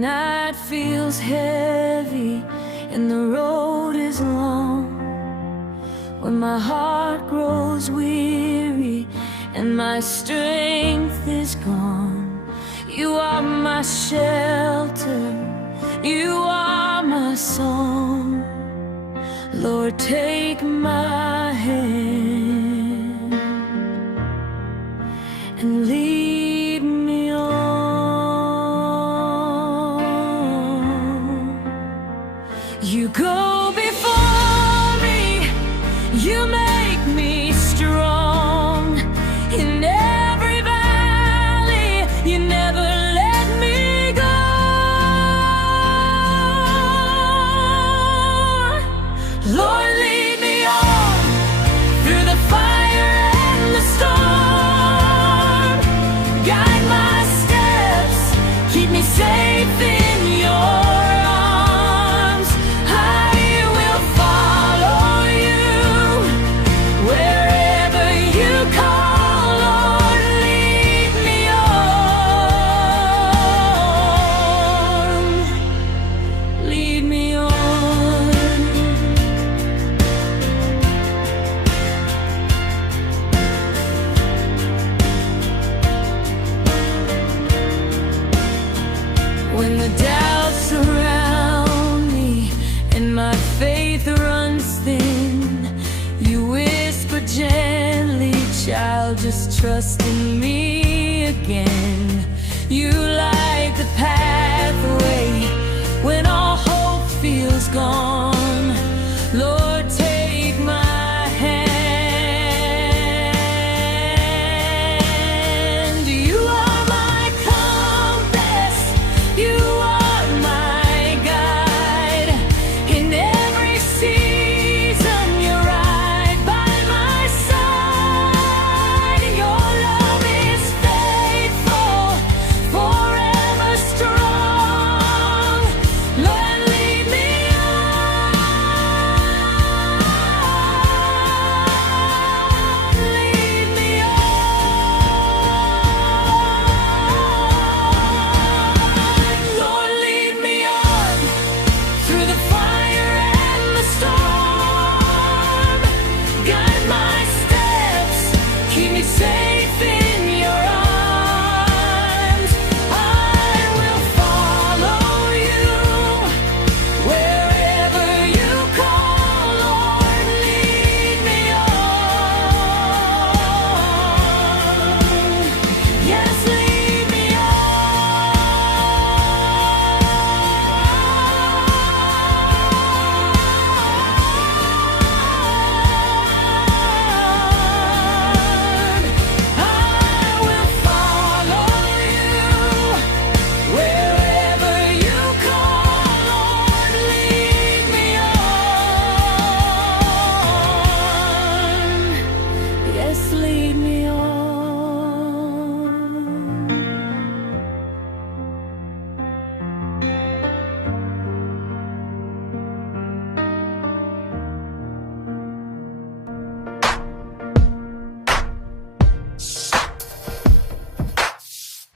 night feels heavy and the road is long, when my heart grows weary and my strength is gone, you are my shelter, you are my song. Lord, take my hand and lead me on. You go before me, you make me strong. In every valley, you never let me go. Lord, lead me on through the fire and the storm. Guide my steps, keep me safe in your arms. I will follow you wherever you call. Lord, lead me on. Lead me on. When the doubts surround me and my faith runs thin, you whisper gently, child, just trust in me again. You light the pathway when all hope feels gone. Lord, take my hand. You are my compass, you are my guide. In every season, you're right by my side. Your love is faithful, forever strong. Lord, lead me on. Lead me on. Lord, lead me on through the fire